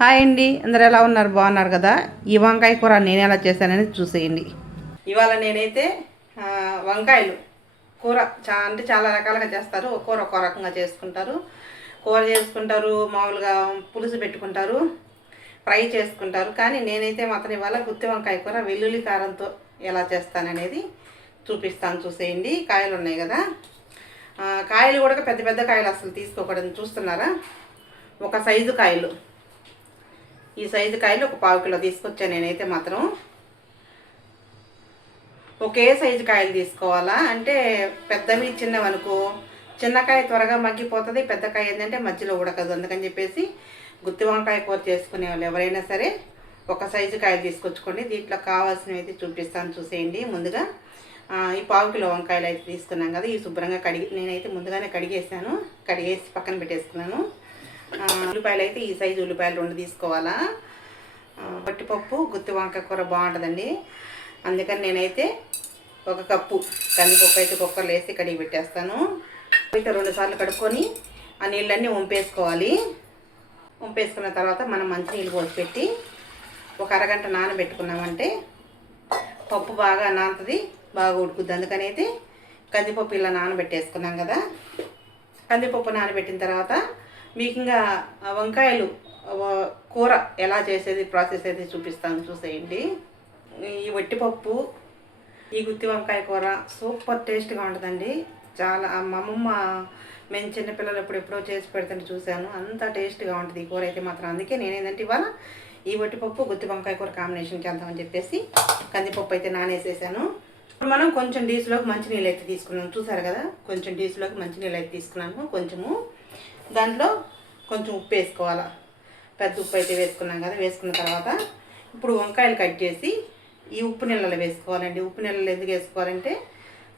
Hi అండి, అందరు ఎలా ఉన్నారు? బాగున్నారు కదా? ఈ వంకాయ కూర నేను ఎలా చేశానని చూసేయండి. ఇవాళ నేనైతే వంకాయలు కూర అంటే చాలా రకాలుగా చేస్తారు. ఒక్కో రకంగా చేసుకుంటారు. కూర చేసుకుంటారు, మామూలుగా పులుసు పెట్టుకుంటారు, ఫ్రై చేసుకుంటారు. కానీ నేనైతే మాత్రం ఇవాళ గుత్తి వంకాయ కూర వెల్లుల్లి కారంతో ఎలా చేస్తాననేది చూపిస్తాను. చూసేయండి. కాయలు ఉన్నాయి కదా, కాయలు కూడా పెద్ద పెద్ద కాయలు అసలు తీసుకోకూడదు. చూస్తున్నారా? ఒక సైజు కాయలు, ఈ సైజు కాయలు ఒక పావు కిలో తీసుకొచ్చాను నేనైతే మాత్రం. ఒకే సైజు కాయలు తీసుకోవాలా, అంటే పెద్దవి చిన్నవి అనుకో, చిన్నకాయ త్వరగా మగ్గిపోతుంది, పెద్దకాయ ఏంటంటే మధ్యలో ఉడకదు. అందుకని చెప్పేసి గుత్తి వంకాయ కూర చేసుకునే వాళ్ళు ఎవరైనా సరే ఒక సైజు కాయలు తీసుకొచ్చుకోండి. దీంట్లో కావాల్సినవి అయితే చూపిస్తాను. చూసేయండి. ముందుగా ఈ పావు కిలో వంకాయలు అయితే తీసుకున్నాం కదా, ఈ శుభ్రంగా నేనైతే ముందుగానే కడిగేసి పక్కన పెట్టేసుకున్నాను. ఉల్లిపాయలు అయితే ఈ సైజు ఉల్లిపాయలు 2 తీసుకోవాలా. పట్టిపప్పు గుత్తి వంకాయ కూర బాగుంటుందండి. అందుకని నేనైతే 1 కప్పు కందిపప్పు అయితే కుక్కర్లో వేసి కడిగి పెట్టేస్తాను. అయితే 2 సార్లు కడుక్కొని ఆ నీళ్ళన్నీ వంపేసుకోవాలి. వంపేసుకున్న తర్వాత మనం మంచినీళ్ళు పోసి పెట్టి ఒక అరగంట నానబెట్టుకున్నామంటే పప్పు బాగా నానుతుంది, బాగా ఉడుకుద్ది. అందుకని అయితే కందిపప్పు ఇలా నానబెట్టేసుకున్నాం కదా. కందిపప్పు నానబెట్టిన తర్వాత మీకు ఇంకా వంకాయలు కూర ఎలా చేసేది ప్రాసెస్ అయితే చూపిస్తాను. చూసేయండి. ఈ వట్టిపప్పు, ఈ గుత్తి వంకాయ కూర సూపర్ టేస్ట్గా ఉంటుందండి. చాలా మా అమ్మమ్మ మేము చిన్నపిల్లలు ఎప్పుడెప్పుడో చేసి పెడుతుంటే చూశాను. అంత టేస్ట్గా ఉంటుంది ఈ కూర అయితే మాత్రం. అందుకే నేనేంటంటే ఇవాళ ఈ వట్టిపప్పు గుత్తి వంకాయ కూర కాంబినేషన్ చేద్దామని చెప్పేసి కందిపప్పు అయితే నానేసేసాను. ఇప్పుడు మనం కొంచెం డీసులోకి మంచినీళ్ళు అయితే తీసుకున్నాం. చూసారు కదా, కొంచెం డీసులోకి మంచినీళ్ళు అయితే తీసుకున్నాము. కొంచెము దాంట్లో కొంచెం ఉప్పు వేసుకోవాలి. పెద్ద ఉప్పు అయితే వేసుకున్నాం కదా. వేసుకున్న తర్వాత ఇప్పుడు వంకాయలు కట్ చేసి ఈ ఉప్పు నీళ్ళలో వేసుకోవాలండి. ఉప్పు నీళ్ళలో ఎందుకు వేసుకోవాలంటే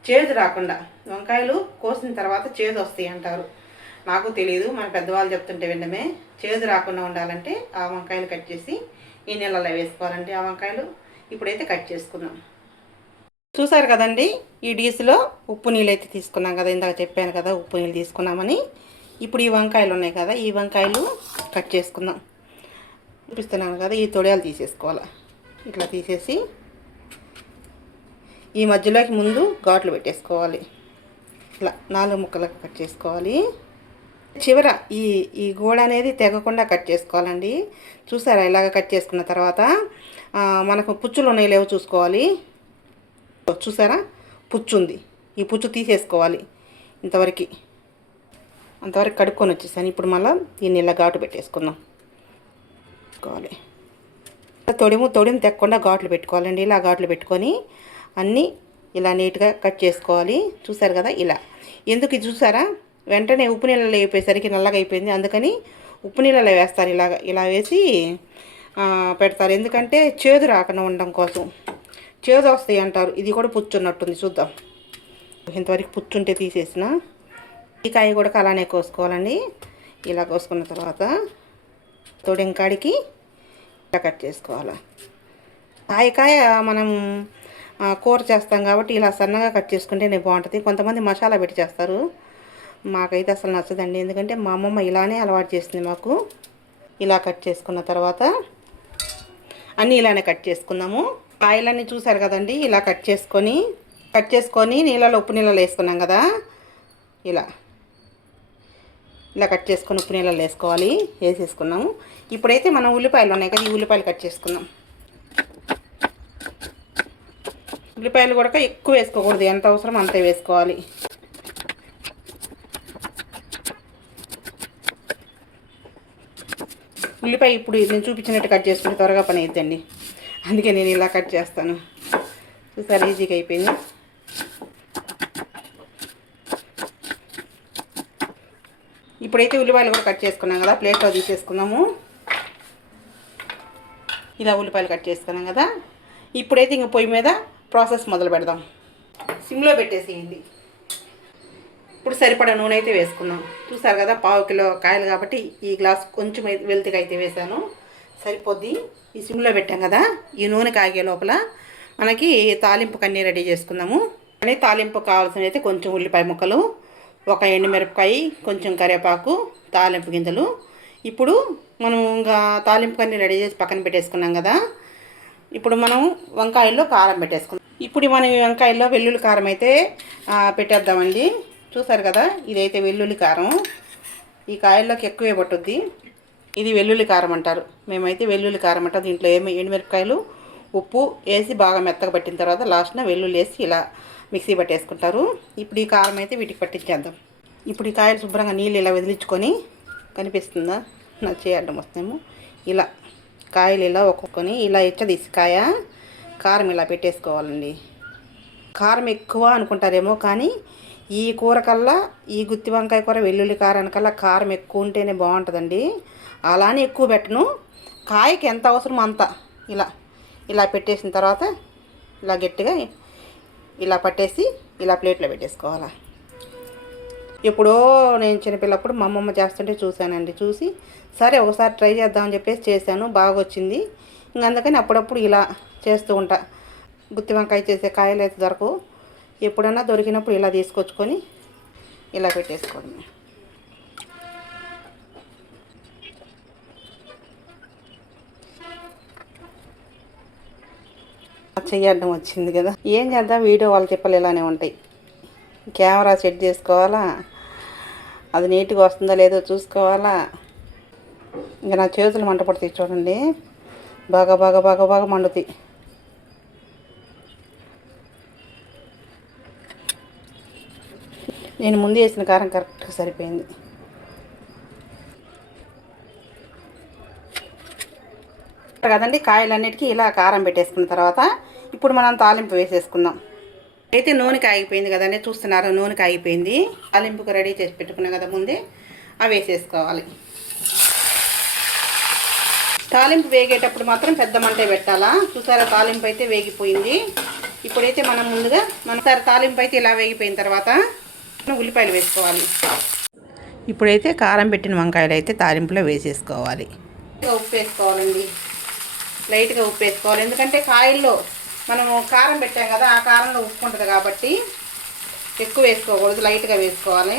చేదు రాకుండా. వంకాయలు కోసిన తర్వాత చేదు వస్తాయి అంటారు, నాకు తెలియదు, మన పెద్దవాళ్ళు చెప్తుంటే వినడమే. చేదు రాకుండా ఉండాలంటే ఆ వంకాయలు కట్ చేసి ఈ నీళ్ళలో వేసుకోవాలండి. ఆ వంకాయలు ఇప్పుడైతే కట్ చేసుకుందాం. చూసారు కదండి, ఈ డీసులో ఉప్పు నీళ్ళు అయితే తీసుకున్నాం కదా. ఇందాక చెప్పాను కదా ఉప్పు నీళ్ళు తీసుకున్నామని. ఇప్పుడు ఈ వంకాయలు ఉన్నాయి కదా, ఈ వంకాయలు కట్ చేసుకుందాం. చూపిస్తున్నాను కదా, ఈ తొడియాలు తీసేసుకోవాలి. ఇట్లా తీసేసి ఈ మధ్యలోకి ముందు ఘాట్లు పెట్టేసుకోవాలి. ఇట్లా 4 ముక్కలకు కట్ చేసుకోవాలి. చివర ఈ గోడ అనేది తెగకుండా కట్ చేసుకోవాలండి. చూసారా? ఇలాగ కట్ చేసుకున్న తర్వాత మనకు పుచ్చులు ఉన్నాయి లేవో చూసుకోవాలి. చూసారా? పుచ్చు ఉంది, ఈ పుచ్చు తీసేసుకోవాలి. అంతవరకు కడుక్కొని వచ్చేసాను. ఇప్పుడు మళ్ళీ దీన్ని ఇలా ఘాటు పెట్టేసుకుందాం. తొడిము తెక్కకుండా ఘాట్లు పెట్టుకోవాలండి. ఇలా ఘాట్లు పెట్టుకొని అన్నీ ఇలా నీట్గా కట్ చేసుకోవాలి. చూసారు కదా ఇలా. ఎందుకు ఇది చూసారా? వెంటనే ఉప్పు నీళ్ళలో వేపేసరికి నల్లగా అయిపోయింది. అందుకని ఉప్పు నీళ్ళలో వేస్తారు. ఇలా వేసి పెడతారు. ఎందుకంటే చేదు రాకుండా ఉండడం కోసం. చేదు వస్తాయి అంటారు. ఇది కూడా పుచ్చు ఉన్నట్టుంది, చూద్దాం. ఇంతవరకు పుచ్చు ఉంటే తీసేసిన. ఈ కాయ కూడా అలానే కోసుకోవాలండి. ఇలా కోసుకున్న తర్వాత తొడింకాడికి ఇలా కట్ చేసుకోవాలి. కాయ మనం కూర చేస్తాం కాబట్టి ఇలా సన్నగా కట్ చేసుకుంటేనే బాగుంటుంది. కొంతమంది మసాలా పెట్టి చేస్తారు, మాకైతే అసలు నచ్చదండి. ఎందుకంటే మా అమ్మమ్మ ఇలానే అలవాటు చేస్తుంది మాకు. ఇలా కట్ చేసుకున్న తర్వాత అన్నీ ఇలానే కట్ చేసుకుందాము. కాయలన్నీ చూసారు కదండి, ఇలా కట్ చేసుకొని నీళ్ళలో ఉప్పు నీళ్ళలో వేసుకున్నాం కదా. ఇలా కట్ చేసుకొని ఉప్పు నీళ్ళలో వేసేసుకున్నాము. ఇప్పుడైతే మనం ఉల్లిపాయలు ఉన్నాయి కదా, ఈ ఉల్లిపాయలు కట్ చేసుకుందాం. ఉల్లిపాయలు కూడా ఎక్కువ వేసుకోకూడదు, ఎంత అవసరం అంతే వేసుకోవాలి. ఉల్లిపాయ ఇప్పుడు నేను చూపించినట్టు కట్ చేసుకుంటే త్వరగా పని అవుతుందండి. అందుకే నేను ఇలా కట్ చేస్తాను. చూసారు? ఈజీగా అయిపోయింది. ఇప్పుడైతే ఉల్లిపాయలు కూడా కట్ చేసుకున్నాం కదా, ప్లేట్లో తీసేసుకుందాము. ఇలా ఉల్లిపాయలు కట్ చేసుకున్నాం కదా. ఇప్పుడైతే ఇంక పొయ్యి మీద ప్రాసెస్ మొదలు పెడదాం. సిమ్లో పెట్టేసేయండి. ఇప్పుడు సరిపడా నూనె అయితే వేసుకుందాం. చూసారు కదా, పావు కిలో కాయలు కాబట్టి ఈ గ్లాస్ కొంచెం వెల్తిగా అయితే వేసాను, సరిపోద్ది. ఈ సిమ్లో పెట్టాం కదా, ఈ నూనె కాగే లోపల మనకి తాలింపుకి అన్నీ రెడీ చేసుకుందాము. అని తాలింపు కావాల్సినవి అయితే కొంచెం ఉల్లిపాయ ముక్కలు, ఒక ఎండుమిరపకాయ, కొంచెం కరివేపాకు, తాలింపు గింజలు. ఇప్పుడు మనం ఇంకా తాలింపు అన్నీ రెడీ చేసి పక్కన పెట్టేసుకున్నాం కదా. ఇప్పుడు మనం వంకాయల్లో కారం పెట్టేసుకుందాం. ఇప్పుడు మనం ఈ వంకాయల్లో వెల్లుల్లి కారం అయితే పెట్టేద్దామండి. చూసారు కదా, ఇదైతే వెల్లుల్లి కారం. ఈ కాయల్లోకి ఎక్కువే పట్టుద్ది. ఇది వెల్లుల్లి కారం అంటారు, మేమైతే వెల్లుల్లి కారం అంటాం. దీంట్లో ఎండుమిరపకాయలు, ఉప్పు వేసి బాగా మెత్తగా పట్టిన తర్వాత లాస్ట్న వెల్లుల్లి వేసి ఇలా మిక్సీ పట్టేసుకుంటారు. ఇప్పుడు ఈ కారం అయితే వీటికి పట్టించేద్దాం. ఇప్పుడు ఈ కాయలు శుభ్రంగా నీళ్ళు ఇలా వదిలించుకొని, కనిపిస్తుందా నా చేయడం వస్తేమో, ఇలా కాయలు ఇలా ఒక్కొక్కని ఇలా తీసి కారం ఇలా పెట్టేసుకోవాలండి. కారం ఎక్కువ అనుకుంటారేమో, కానీ ఈ కూర కల్లా, ఈ గుత్తి వంకాయ కూర వెల్లుల్లి కారానికల్లా కారం ఎక్కువ ఉంటేనే బాగుంటుందండి. అలానే ఎక్కువ పెట్టను, కాయకి ఎంత అవసరమో అంత ఇలా పెట్టేసిన తర్వాత ఇలా గట్టిగా ఇలా పట్టేసి ఇలా ప్లేట్లో పెట్టేసుకోవాలి. ఎప్పుడో నేను చిన్నపిల్లప్పుడు మా అమ్మమ్మ చేస్తుంటే చూశానండి. చూసి సరే ఒకసారి ట్రై చేద్దామని చెప్పేసి చేశాను, బాగా వచ్చింది. ఇంక అందుకని అప్పుడప్పుడు ఇలా చేస్తూ ఉంటా. గుత్తి వంకాయ చేసే కాయలు అయితే దొరకవు, ఎప్పుడన్నా దొరికినప్పుడు ఇలా తీసుకొచ్చుకొని ఇలా పెట్టేసుకోవడమే. చెయ్యడం వచ్చింది కదా, ఏం చేద్దాం, వీడియో వాళ్ళు చెప్పలు ఇలానే ఉంటాయి. కెమెరా సెట్ చేసుకోవాలా, అది నీట్గా వస్తుందో లేదో చూసుకోవాలా. ఇంకా నా చేతులు మంట పడుతాయి చూడండి, బాగా బాగా బాగా బాగా మండుతాయి. నేను ముందు వేసిన కారం కరెక్ట్గా సరిపోయింది. కదండి, కాయలన్నిటికీ ఇలా కారం పెట్టేసుకున్న తర్వాత ఇప్పుడు మనం తాలింపు వేసేసుకుందాం. అయితే నూనె కాగిపోయింది కదండి, చూస్తున్నారు నూనె కాగిపోయింది. తాలింపుకు రెడీ చేసి పెట్టుకున్నాం కదా ముందే, అవి వేసేసుకోవాలి. తాలింపు వేగేటప్పుడు మాత్రం పెద్ద మంటే పెట్టాలా. చూసారా, తాలింపు అయితే వేగిపోయింది. ఇప్పుడైతే మనం ముందుగా తాలింపు అయితే ఇలా వేగిపోయిన తర్వాత ఉల్లిపాయలు వేసుకోవాలి. ఇప్పుడైతే కారం పెట్టిన వంకాయలు అయితే తాలింపులో వేసేసుకోవాలి. ఉప్పు వేసుకోవాలండి, లైట్గా ఉప్పు వేసుకోవాలి. ఎందుకంటే కాయల్లో మనము కారం పెట్టాం కదా, ఆ కారంలో ఉప్పు ఉంటుంది కాబట్టి ఎక్కువ వేసుకోకూడదు, లైట్గా వేసుకోవాలి.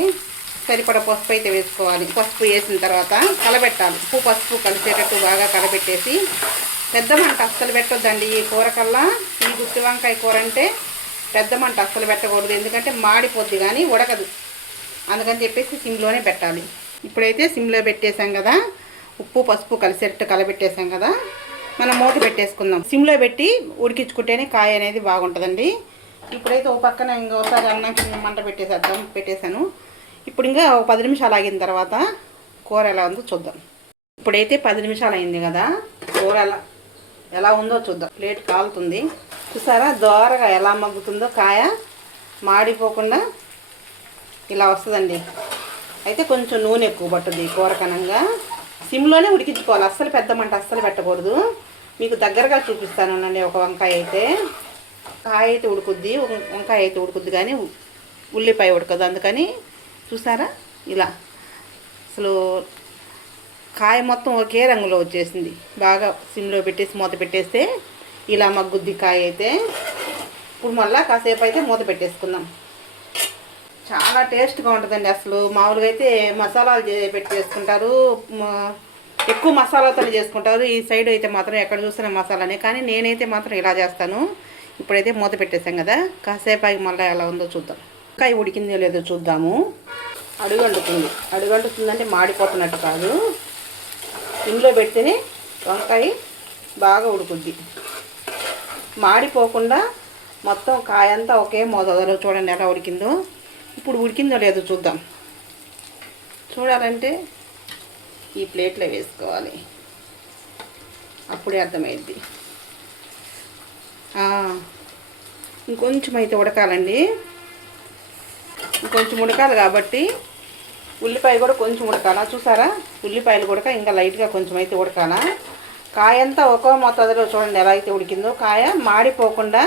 సరిపడ పసుపు అయితే వేసుకోవాలి. పసుపు వేసిన తర్వాత కలబెట్టాలి. ఉప్పు పసుపు కలిసేటట్టు బాగా కలబెట్టేసి, పెద్ద మంట అస్సలు పెట్టొద్దండి ఈ కూర కల్లా. ఈ గుత్తి వంకాయ కూర అంటే పెద్ద మంట అస్సలు పెట్టకూడదు, ఎందుకంటే మాడిపోద్ది కానీ ఉడకదు. అందుకని చెప్పేసి సిమ్లోనే పెట్టాలి. ఇప్పుడైతే సిమ్లో పెట్టేసాం కదా, ఉప్పు పసుపు కలిసేటట్టు కలబెట్టేసాం కదా, మనం మూత పెట్టేసుకుందాం. సిమ్లో పెట్టి ఉడికించుకుంటేనే కాయ అనేది బాగుంటుందండి. ఇప్పుడైతే ఓ పక్కన ఇంకోసారి అన్నం మంట పెట్టేసాను. ఇప్పుడు ఇంకా 10 నిమిషాలు ఆగిన తర్వాత కూర ఎలా ఉందో చూద్దాం. ఇప్పుడైతే 10 నిమిషాలు అయింది కదా, కూర ఎలా ఉందో చూద్దాం. ప్లేట్ కాలుతుంది, చూసారా దోరగా ఎలా మగ్గుతుందో, కాయ మాడిపోకుండా ఇలా వస్తుందండి. అయితే కొంచెం నూనె ఎక్కువ పట్టుద్ది కూర కనంగా. సిమ్లోనే ఉడికించుకోవాలి, అస్సలు పెద్ద మంట అస్సలు పెట్టకూడదు. మీకు దగ్గరగా చూపిస్తానండి. ఒక వంకాయ అయితే కాయ అయితే ఉడుకుద్ది, వంకాయ అయితే ఉడుకుద్ది కానీ ఉల్లిపాయ ఉడకదు. అందుకని చూసారా ఇలా అసలు కాయ మొత్తం ఒకే రంగులో వచ్చేసింది. బాగా సిమ్లో పెట్టేసి మూత పెట్టేస్తే ఇలా మగ్గుద్ది కాయ అయితే. ఇప్పుడు మళ్ళీ కాసేపు అయితే మూత పెట్టేసుకుందాం. చాలా టేస్ట్గా ఉంటుందండి. అసలు మామూలుగా అయితే మసాలాలు పెట్టి చేసుకుంటారు, ఎక్కువ మసాలాతో చేసుకుంటారు. ఈ సైడ్ అయితే మాత్రం ఎక్కడ చూసినా మసాలానే, కానీ నేనైతే మాత్రం ఇలా చేస్తాను. ఇప్పుడైతే మూత పెట్టేసాం కదా, కాసేపు ఆగి మళ్ళీ ఎలా ఉందో చూద్దాం. వంకాయ ఉడికిందో లేదో చూద్దాము. అడుగంటుతుందంటే మాడిపోతున్నట్టు కాదు, ఇంట్లో పెడితేనే వంకాయ బాగా ఉడుకుద్ది. మాడిపోకుండా మొత్తం కాయంతా ఒకే మోతాదులో చూడండి ఎలా ఉడికిందో. ఇప్పుడు ఉడికిందో లేదో చూద్దాం. చూడాలంటే ఈ ప్లేట్లో వేసుకోవాలి, అప్పుడే అర్థమైద్ది. ఇంకొంచెం అయితే ఉడకాలండి, ఇంకొంచెం ఉడకాలి కాబట్టి ఉల్లిపాయ కూడా కొంచెం ఉడకాలా. చూసారా, ఉల్లిపాయలు కూడా ఇంకా లైట్గా కొంచెం అయితే ఉడకాలా. కాయంతా ఒక్కో మోతాదులో చూడండి ఎలా అయితే ఉడికిందో. కాయ మాడిపోకుండా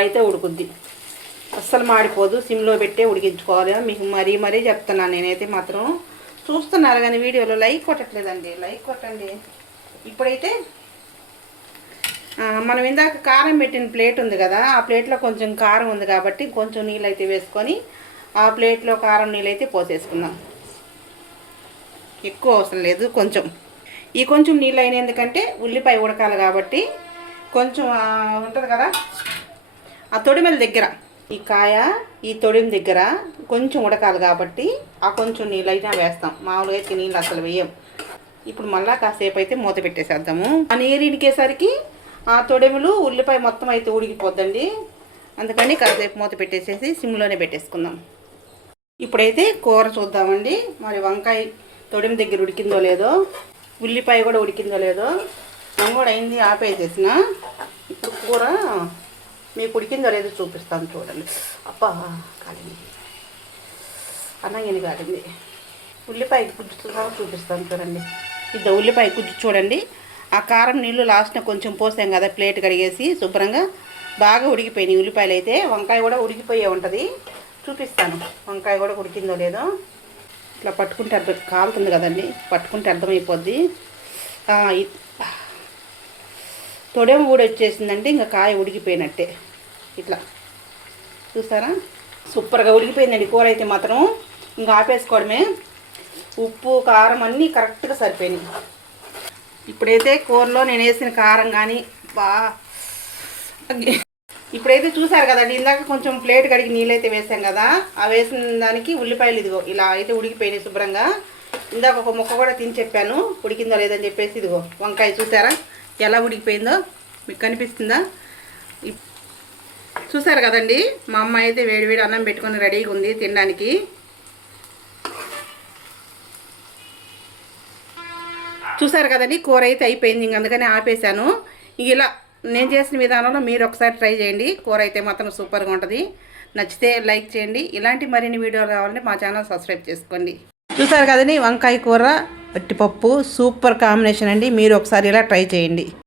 అయితే ఉడుకుద్ది, అస్సలు మాడిపోదు. సిమ్లో పెట్టే ఉడికించుకోవాలి. మీకు మరీ చెప్తున్నాను. నేనైతే మాత్రం చూస్తున్నారు కానీ వీడియోలో లైక్ కొట్టట్లేదండి, లైక్ కొట్టండి. ఇప్పుడైతే మనం ఇందాక కారం పెట్టిన ప్లేట్ ఉంది కదా, ఆ ప్లేట్లో కొంచెం కారం ఉంది కాబట్టి కొంచెం నీళ్ళు అయితే వేసుకొని ఆ ప్లేట్లో కారం నీళ్ళు అయితే పోసేసుకుందాం. ఎక్కువ అవసరం లేదు, కొంచెం. ఈ కొంచెం నీళ్ళు అయిన ఎందుకంటే ఉల్లిపాయ ఉడకాలి కాబట్టి కొంచెం ఉంటుంది కదా ఆ తొడిమెల దగ్గర ఈ తొడిమ దగ్గర కొంచెం ఉడకాలి కాబట్టి ఆ కొంచెం నీళ్ళు అయినా వేస్తాం. మామూలుగా అయితే నీళ్ళు అసలు వేయం. ఇప్పుడు మళ్ళీ కాసేపు అయితే మూత పెట్టేసేద్దాము. ఆ నీరు ఇడికేసరికి ఆ తొడిములు ఉల్లిపాయ మొత్తం అయితే ఉడికిపోద్దండి. అందుకని కాసేపు మూత పెట్టేసేసి సిమ్లోనే పెట్టేసుకుందాం. ఇప్పుడైతే కూర చూద్దామండి. మరి వంకాయ తొడిమి దగ్గర ఉడికిందో లేదో, ఉల్లిపాయ కూడా ఉడికిందో లేదో. నేను కూడా అయింది ఆపేసేసిన. ఇప్పుడు కూర మీకు ఉడికిందో లేదో చూపిస్తాను చూడండి. అబ్బా కాలింది, అన్నం కాలింది. ఉల్లిపాయ గుజ్జు చూపిస్తాను చూడండి. ఇది ఉల్లిపాయ గుజ్జు చూడండి. ఆ కారం నీళ్ళు లాస్ట్న కొంచెం పోసాం కదా, ప్లేట్ కడిగేసి శుభ్రంగా బాగా ఉడికిపోయినాయి ఉల్లిపాయలు అయితే. వంకాయ కూడా ఉడికిపోయే ఉంటుంది. చూపిస్తాను వంకాయ కూడా ఉడికిందో లేదో. ఇట్లా పట్టుకుంటే అర్థం కాలుతుంది కదండి, పట్టుకుంటే అర్థమైపోద్ది. తొడేము కూడా వచ్చేసిందంటే ఇంకా కాయ ఉడికిపోయినట్టే. ఇట్లా చూసారా, సూపర్గా ఉడికిపోయిందండి కూర అయితే మాత్రం. ఇంకా ఆపేసుకోవడమే. ఉప్పు కారం అన్నీ కరెక్ట్గా సరిపోయినాయి. ఇప్పుడైతే కూరలో నేను వేసిన కారం కానీ ఇప్పుడైతే చూసారు కదండి, ఇందాక కొంచెం ప్లేట్ కడిగి నీళ్ళైతే వేసాం కదా, ఆ వేసిన దానికి ఉల్లిపాయలు ఇదిగో ఇలా అయితే ఉడికిపోయినాయి శుభ్రంగా. ఇందాక ఒక ముక్క కూడా తిని చెప్పాను ఉడికిందో లేదని చెప్పేసి. ఇదిగో వంకాయ చూసారా ఎలా ఉడికిపోయిందో, మీకు కనిపిస్తుందా? చూసారు కదండి, మా అమ్మ అయితే వేడివేడి అన్నం పెట్టుకొని రెడీగా ఉంది తినడానికి. చూసారు కదండి, కూర అయితే అయిపోయింది. ఇంక అందుకని ఆపేసాను. ఇలా నేను చేసిన విధానంలో మీరు ఒకసారి ట్రై చేయండి. కూర అయితే మాత్రం సూపర్గా ఉంటుంది. నచ్చితే లైక్ చేయండి. ఇలాంటి మరిన్ని వీడియోలు కావాలంటే మా ఛానల్ సబ్స్క్రైబ్ చేసుకోండి. చూసారు కదండి, వంకాయ కూర వట్టిపప్పు సూపర్ కాంబినేషన్ అండి. మీరు ఒకసారి ఇలా ట్రై చేయండి.